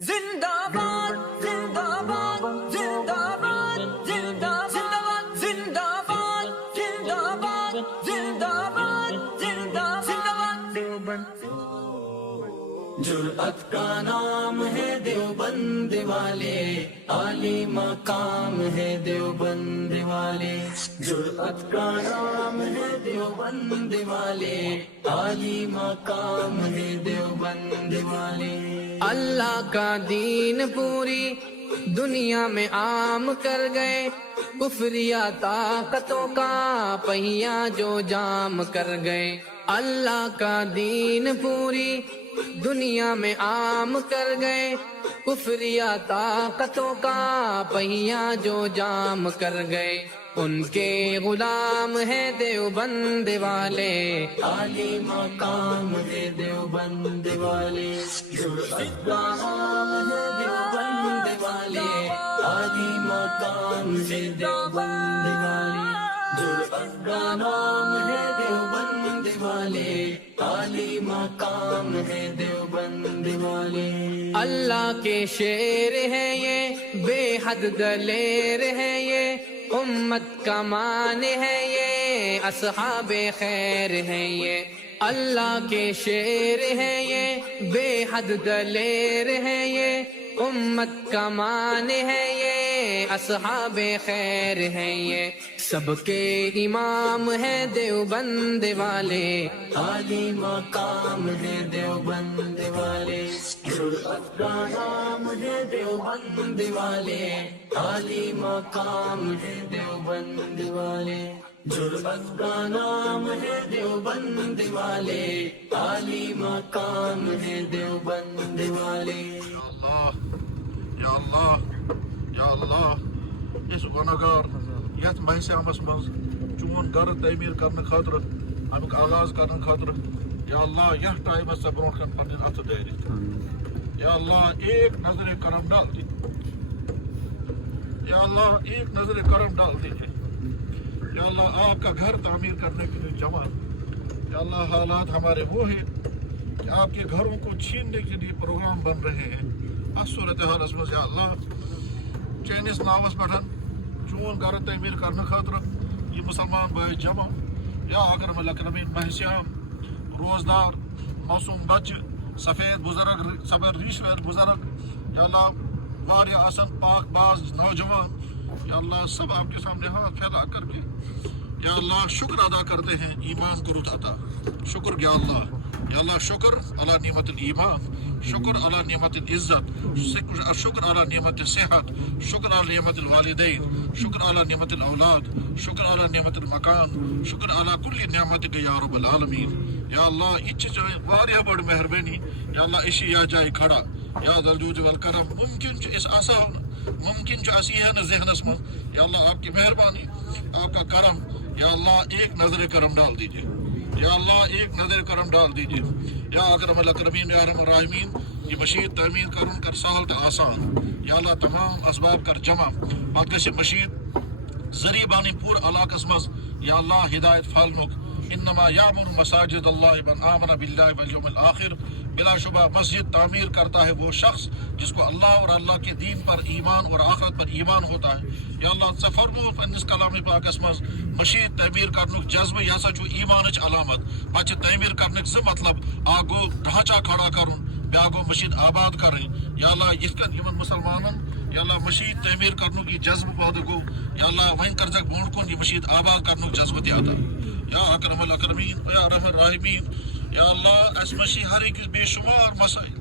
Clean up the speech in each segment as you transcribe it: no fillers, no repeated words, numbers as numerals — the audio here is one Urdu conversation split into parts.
زندہ باد زندہ باد زندہ باد زندہ زندہ زندہ باد زندہ باد زندہ باد زندہ زندہ باد دیوبند جرأت کا نام ہے دیوبند والے عالی مقام ہے دیوبند والے جرأت کا نام ہے دیوبند والے عالی مقام ہے دیوبند والے اللہ کا دین پوری دنیا میں عام کر گئے کفریہ طاقتوں کا پہیا جو جام کر گئے اللہ کا دین پوری دنیا میں عام کر گئے کفریہ طاقتوں کا پہیا جو جام کر گئے ان کے غلام ہے دیوبند والے عالی مقام ہے دیوبند والے جرأت کا نام ہے دیوبند والے عالی مقام ہے دیوبند والے جرأت کا نام ہے دیوبند والے عالی مقام ہے دیوبند والے اللہ کے شیر ہے یہ بے حد دلیر ہے یہ امت کا مان ہے یہ اصحاب خیر ہے یہ اللہ کے شیر ہے یہ بے حد دلیر ہے یہ امت کا مان ہے یہ اصحاب خیر ہے یہ سب کے امام ہے دیوبند والے عالی مقام ہے دیوبند والے جرأت کا نام ہے دیوبند والے عالی مقام ہے دیوبند والے جرأت کا نام ہے دیوبند والے عالی مقام ہے دیوبند والے یا اللہ یا اللہ اس گناہگار یتھ محسیامس مز چون گھر تعمیر کرنے خاطر امیک آغاز کرنے خاطر یا اللہ یہ ٹائم سا برو کن پن ات دارت یا اللہ ایک نظر کرم ڈال دیجیے یا اللہ ایک نظر کرم ڈال دیجیے یا اللہ آپ کا گھر تعمیر کرنے کے لیے جمع یا اللہ حالات ہمارے وہ ہیں کہ آپ کے گھروں کو چھیننے کے لیے پروگرام بن رہے ہیں اس صورتحال مز یا اللہ چینس ناوس پٹھن چون گھر تعمیر کرنے خاطر یہ مسلمان بھائی جمع یا اگر ملکرمین محسیام روزدار معصوم بچہ سفید بزرگ صبر ریشور بزرگ یا اللہ واریاہ آسن پاک باز نوجوان یا اللہ سب آپ کے سامنے ہاتھ پھیلا کر کے یا اللہ شکر ادا کرتے ہیں ایمان کو عطا شکر یا اللہ شکر علی نعمت الایمان شکر علی نعمت العزت شکر علی نعمت صحت شکر علی نعمت الوالدین شکر علی نعمت الاولاد شکر علی نعمت المکان شکر علی کل نعمت یا رب العالمین یا اللہ یہ واریاہ بڑ مہربانی یا اللہ اسی یا جائے کھڑا یا ذوالجود والکرم ممکن اس آسان ممکن جو اسی ہے نا ذہنس من یا اللہ آپ کی مہربانی آپ کا کرم یا اللہ ایک نظر کرم ڈال دیجیے یا اللہ ایک نظر کرم ڈال دیجیے یا اکرم الاکرمین یا ارحم الراحمین یہ مشید تعمیر کرن کر سہل تو آسان یا اللہ تمام اسباب کر جمع پتہ گژھِ مشید ذریعہ بانی پور علاقس مز یا اللہ ہدایت پھالنک انما یامر مساجد اللہ من آمن باللہ والیوم الآخر بلا شبہ مسجد تعمیر کرتا ہے وہ شخص جس کو اللہ اور اللہ کے دین پر ایمان اور آخرت پر ایمان ہوتا ہے یا اللہ ژے فرمو پننس کلام پاکس مز مشید تعمیر کرنک جذبہ یہ ہسا چھُ ایمانچ علامت پتہ تعمیر کرنک زٕ مطلب اکھ گوٚو ڈھانچہ کھڑا کرن بیاکھ گوٚو مشید آباد کرٕنۍ یا اللہ یِتھ کٔنۍ یِمن مسلمانن یا اللہ مشید تعمیر کرنک یہ جذبہ پٲدٕ گوٚو یا اللہ وۄنۍ کٔرزٮ۪کھ برونٛٹھ کُن یہ مشید آباد کرنک جذبہ تہِ عطا یا اکرم الاکرمین یا ارحم الراحمین یا اللہ اس مشی ہر ایک بے شمار مسائل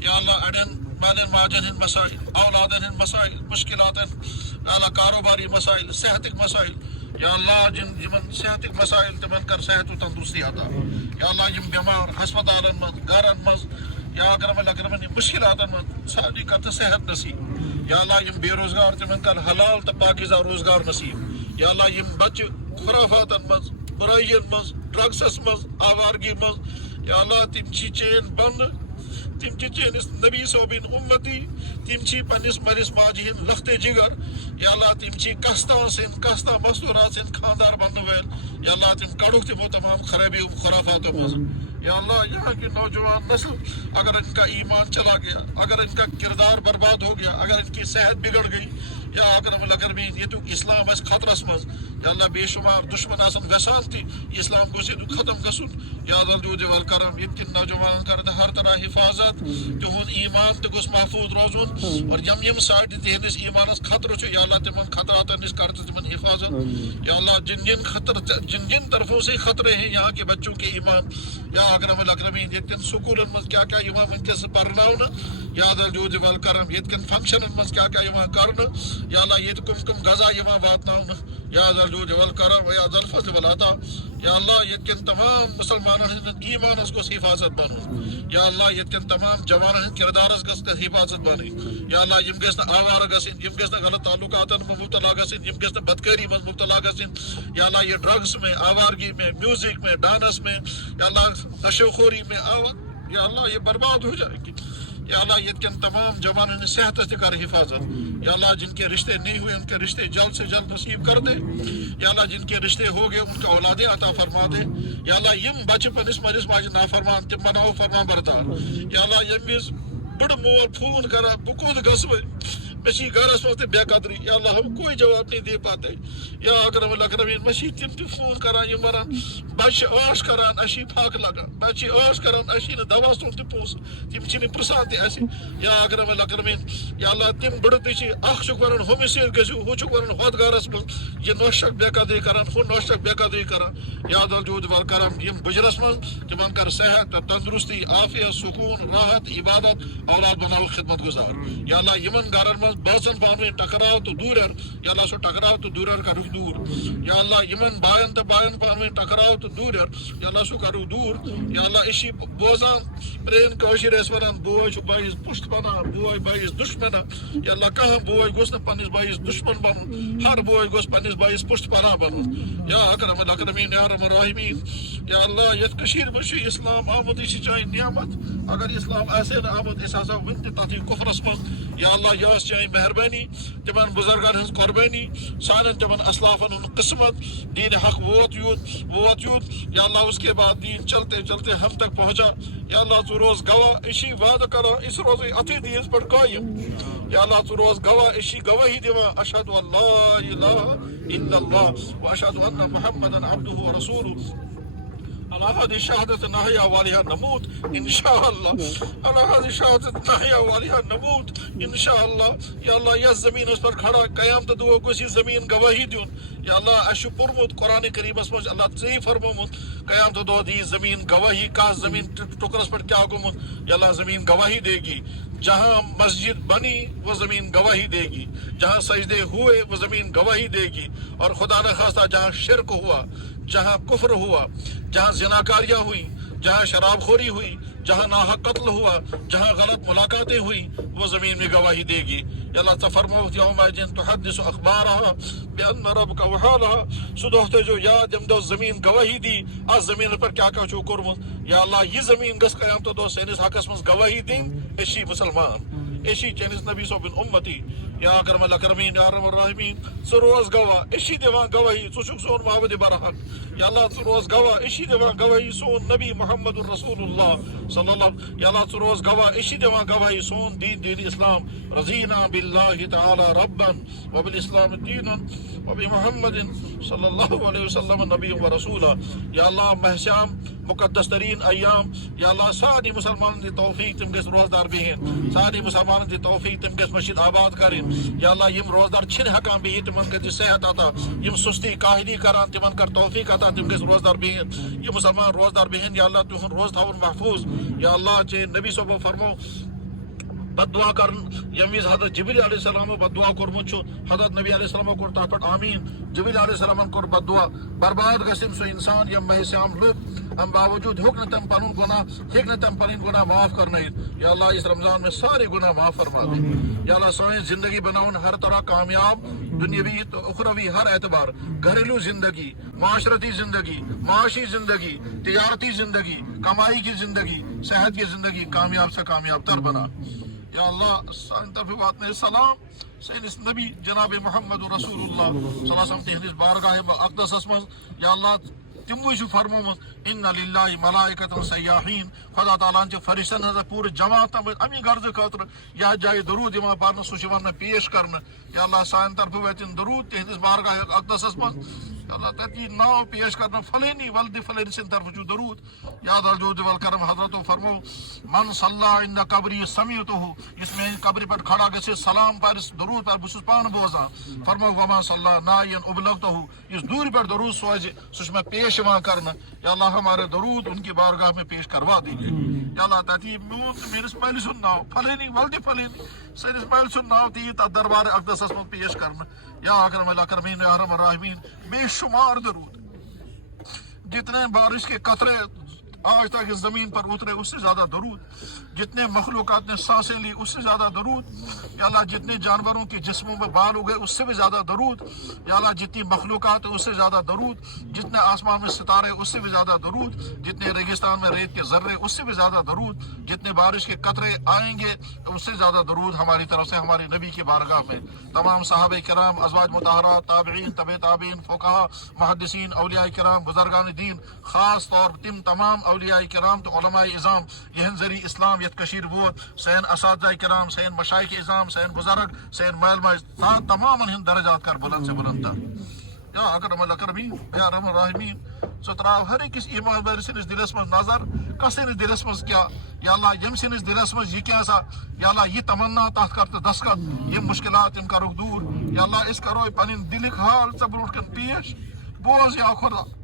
یا اللہ اڑین مالین ماجن ہند مسائل اولادن ہند مسائل مشکلات اللہ کاروباری مسائل صحتک مسائل یا اللہ جن صحتک مسائل تمن کر صحت و تندرستی عطا یا اللہ یم بیمار ہسپتالن مز گھرن مز یا اکرم الاکرمین مشکلاتن مز ساری کر صحت نصیب یا اللہ یم بے روزگار تمن کر حلال تو پاکیزہ روزگار نصیب یا اللہ یم بچہ خرافاتن مز برائین مز ڈرگسس مز آوارگی مز یا اللہ تم چین بند تم چینس نبی صوبین امتی تم پنس ملس ماجہ ہند لخت جگر یا اللہ تم کستان سن کستان مستورات سن خاندار بننے ول یا اللہ تم کڑھ تمو تمام خرابیوں خرافاتوں مز یا اللہ یہاں کی نوجوان نسل اگر ان کا ایمان چلا گیا اگر ان کا کردار برباد ہو گیا اگر ان کی صحت بگڑ گئی یا اکرم الاکرمین یہ تو اسلام اس خطرس مز یا اللہ بے شمار دشمن آسن ویسان تھی اسلام کو سے ختم گسن یا الجود والکرم یہ کن نوجوان کرد ہر طرح حفاظت تہد ایمان تو گوس محفوظ روزن اور یم ساڑھ تہندس ایمانس خطر یا اللہ تمن خطرات نش کر تمن حفاظت یا اللہ جن جن طرفوں سے خطرے ہیں یہاں کے بچوں کے ایمان یا اکرم الاکرمین یہ سکولن مز کیا ونکس پرناؤن یا الجود والکرم یہ فنکشن مز کیا کرنا یا اللہ یہ کم غذا واتن یا الجود والکرم یا ذا الفضل والعطا یا اللہ یہ تمام مسلمان ہند ایمانس گوس حفاظت بن یا اللہ یہ تمام جوان ہند کردارس گھس حفاظت بن یا اللہ یم گھس آوارہ گھن یم گھس غلط تعلقات مبتلا گھن یم گھس بدکاری مز مبتلا گھن یا اللہ یہ ڈرگس میں آوارگی میں میوزک میں ڈانس میں یا اللہ نشو خوری میں یا اللہ یہ برباد ہو جائے گی یا اللہ یہ کن تمام جوانوں صحت کر حفاظت یا اللہ جن کے رشتے نہیں ہوئے ان کے رشتے جلد سے جلد نصیب کر دے یا اللہ جن کے رشتے ہو گئے ان کا اولادیں عطا فرما دے یا اللہ یم بچے پنس مالس ماجہ نافرمان تم بناو فرمان بردار یا اللہ یم وز بڑ مول فون کرا بہ کود گھس مچھی گھرس مز بے قدری یا اللہ ہم کوئی جواب نہیں دے پاتے یا اکرم الاکرمین مچھی تم تہ فون کران یم ونان بچہ عاش کران اسی پھاک لگان بچہ عاش کران اسی نہ دوا سون تہ پونس تم چھ پرسان تہ اس یا اکرم الاکرمین یا اللہ تم بڑ تہ اخ چھ ونان ہمس سۭتۍ گژھِو ہُہ چھُ ونان ہۄتھ گھرس مز یہ نوشک بے قدری کران ہُہ نوشک بے قدری کران یا الجود والکرم یم بجرس مز تمن کر صحت تندرستی عافیت سکون راحت عبادت اولاد بناو خدمت گزار یا اللہ یمن گھرن مز باسن پانوی ٹکراو تو دور یا اللہ سو ٹکراو تو دور کرو دور یا اللہ یمن بائن تو بائن پانوی ٹکراو تو دور یا اللہ سو کرو دور یا اللہ اسی بوزان پرین کاشر اس ونان بوے چھ بائیس پشت بنا بوے بائیس دشمن یا اللہ کہاں بوے گوس نہ پنس بائیس دشمن بن ہر بوے گوس پنس بائیس پشت بنا بن یا اکرم الاکرمین یا ارحم الراحمین یا اللہ یت کشیر مش اسلام آمد یہ چاہے نعمت اگر اسلام ایسے نہ آمد اس ہسا ون تھی کفرس مز یا اللہ یہ چاہے مہربانی تمن بزرگان ہز قربانی سان تمن اسلافن ہند قسمت دین حق ووت یوت یا اللہ اس کے بعد دین چلتے چلتے ہم تک پہنچا یا اللہ تو روز گواہ اسی وعدہ کرا اس روز اتھی دین پر قائم یا اللہ تو روز گواہ اسی گواہی دیوا اشہد ان لا الہ الا اللہ واشہد ان محمدا عبدہ ورسولہ على هذه الشهادة نحيا وعليها نموت إن شاء الله على هذه الشهادة نحيا وعليها نموت إن شاء الله یا اللہ یہ زمین اس پر کھڑا قیامت دو کسی زمین گواہی دیون یا اللہ اشو پرمت قرآن کریم اس مجھ اللہ تی فرمومت قیامت دو دی زمین گواہی کا زمین ٹکرس پر کیا گمت یا اللہ زمین گواہی دے گی جہاں مسجد بنی وہ زمین گواہی دے گی جہاں سجدے ہوئے وہ زمین گواہی دے گی اور خدا نخواستہ جہاں شرک ہوا جہاں کفر ہوا جہاں زناکاریاں ہوئی جہاں شراب خوری ہوئی جہاں ناحق قتل ہوا جہاں غلط ملاقاتیں ہوئی وہ زمین میں گواہی دے گی یا اللہ تفرمو یومئذ تحدث اخبارها بان ربک وحالها سدوہتے جو یاد یم دو زمین گواہی دی از زمین پر کیا کیا چو کرمت یا اللہ یہ زمین گس قیامت دو سینس حقس مز گواہی دیں اسی مسلمان اسی چینس نبی صوبن امتی یا اکرم الاکرمین یا ارحم الراحمین سو روز گواہ اسی دیوان گواہی سو چک سون معبد برحق یا اللہ سو روز گواہ اسی دیوان گواہی سون نبی محمد رسول اللہ صلی اللہ یا اللہ سو روز گواہ اسی دیوان گواہی سون دین اسلام رضینا باللہ تعالی ربا وبالاسلام دینا وبمحمد صلی اللہ علیہ وسلم نبی و رسولہ یا اللہ محشام مقدس ترین ایام یا اللہ ساری مسلمان دی توفیق تم گس روزدار بہن ساری مسلمان دی توفیق تم گس مسجد آباد کریں یا اللہ یم روزدار چھن ہکان بہی تمن کر صحت عطا یم سستی کاہلی کران تمن کر توفیق عطا تم گس روزدار بہن یہ مسلمان روزدار بہن یا اللہ تہن روز تھاون محفوظ یا اللہ چے نبی صبح فرمو بد دعا کرن یم وز حضرت جبریل علیہ السلام بد دعا کورمت چھو حضرت نبی علیہ السلام کور تتھ پہ آمین جبریل علیہ السلام کور بد دعا برباد گژھن سو انسان یم محسیام لوگ ام باوجود ہیوک تم پن گناہ ہیک تم پن گناہ معاف کرنا یا اللہ اس رمضان میں سارے گناہ معاف فرما دے یا اللہ سوئیں زندگی بناؤن ہر طرح کامیاب دنیاوی تو اخروی ہر اعتبار گھریلو زندگی معاشرتی زندگی معاشی زندگی تجارتی زندگی کمائی کی زندگی صحت کی زندگی کامیاب سے کامیاب تر بنا یا اللہ سان طرف بات میں سلام سینس نبی جناب محمد رسول اللہ صلی اللہ علیہ وسلم تہندس بارگاہ اقدس من یا اللہ تموی فرمومت ان للہ ملائکۃ سیاحین خدا تعالیٰ فرشتن ہز پورے جماعت امی غرض خاطر یا جائے درود یوان پرن سہ پیش کرنا یا اللہ سان طرف واتن درود تہندس بارگاہ اقدس من اللہ تتی ناو پیش کرنا فلینی ولد فلین سن طرف جو درود یاد الجود والکرم حضرت فرمو من صلی عند قبری سمیتہ اس میں قبر پر کھڑا گژھِ سلام پر درود پر بس پان بوزان فرمو وما صلی نائین ابلغتہ اس دور پر درود سوز سہ میں پیش کرنا یا اللہ ہمارے درود ان کی بارگاہ میں پیش کروا دیجیے یا اللہ تتی میرے مل سن ناو فلینی ولد فلینی سنس مل سن ناو تی تر دربار اقدس من پیش کرنا یا اکرم الاکرمین یا ارحم الراحمین بے شمار درود جتنے بارش کے قطرے آج تک اس زمین پر اترے اس سے زیادہ درود جتنے مخلوقات نے سانسیں لی اس سے زیادہ درود یا اللہ جتنے جانوروں کے جسموں میں بال اگے اس سے بھی زیادہ درود یا اللہ جتنی مخلوقات ہیں اس سے زیادہ درود جتنے آسمان میں ستارے اس سے بھی زیادہ درود جتنے ریگستان میں ریت کے ذرے اس سے بھی زیادہ درود جتنے بارش کے قطرے آئیں گے اس سے زیادہ درود ہماری طرف سے ہمارے نبی کی بارگاہ میں تمام صحابہ کرام ازواج مطہرات تابعین طبع تابعین فقہاء محدثین اولیاء کرام بزرگان دین خاص طور تم تمام اولیاء کرام تو علماء اعظام یہ ذریع اسلام یت کشیر ووت سین اساتذہ کرام سین مشائخ اعظام سین بزرگ سین مال ماج تمام ہند درجات کر بلند سے بلند تر یا اکرم الاکرمین یا ارحم الراحمین ژٕ تراو ہر أکِس ایماندار سٕنٛدِس دِلس منٛز نظر کس سٕنٛدِس دِلس منٛز کیٛاہ یا اللہ ییٚمہِ سٕنٛدِس دِلس منٛز یہِ کیٛاہ سا یا اللہ یہِ تمنا تتھ کر تہٕ دستخط یِم مُشکلات یِم کرُکھ دوٗر یا اللہ أسۍ کرو پنٕنۍ دِلٕکۍ حال ژےٚ برونٛٹھ کن پیش بوز یا خۄدا